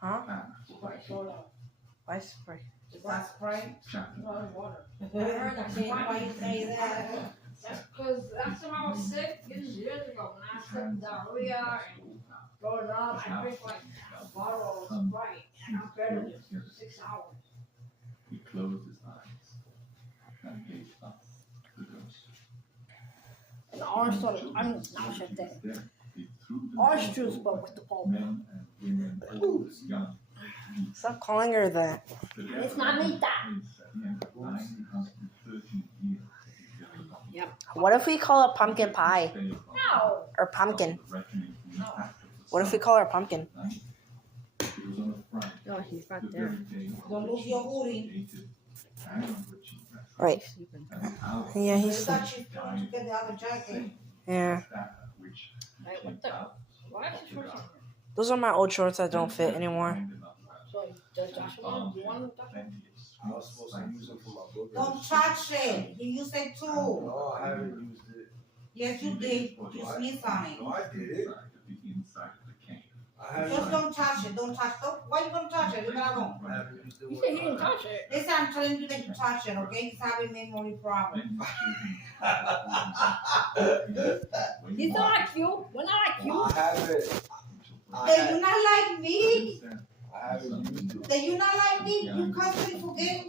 Huh? Why spray? Is that spray? No, water. Why you say that? That's because last time I was sick, years ago, when I had sick diarrhea and throwing up, I drank like a bottle of Sprite, and I'm better than 6 hours. He closed his eyes and gazed up the ghost. And orange soda, I'm nauseous there. He threw the Orange juice, but with the pulp. men and women, old and young. Stop calling her that. It's Mamita. Yep. What if we call her pumpkin pie? No. Or pumpkin? What if we call her pumpkin? Oh, he's back there. Don't lose your hoodie. Right. Yeah, You he's. got you to get the other jacket. Yeah. Like, what the? Why is it shorts? Those are my old shorts that don't fit anymore. So, does Joshua, do you want to I was supposed to use it for my book. Don't touch it. He used it too. No, I haven't used it. Yes, you did. You sneezed on it. No, I did it. I Just haven't. don't touch it. Don't touch it. Why you gonna touch it? Leave it alone. I haven't used it. You said he didn't touch it. Listen, I'm telling you that you touch it, okay? He's having memory problem. He's not like you. We're not like you. I haven't. That you not like me? I haven't used it. That you not like me? You constantly forget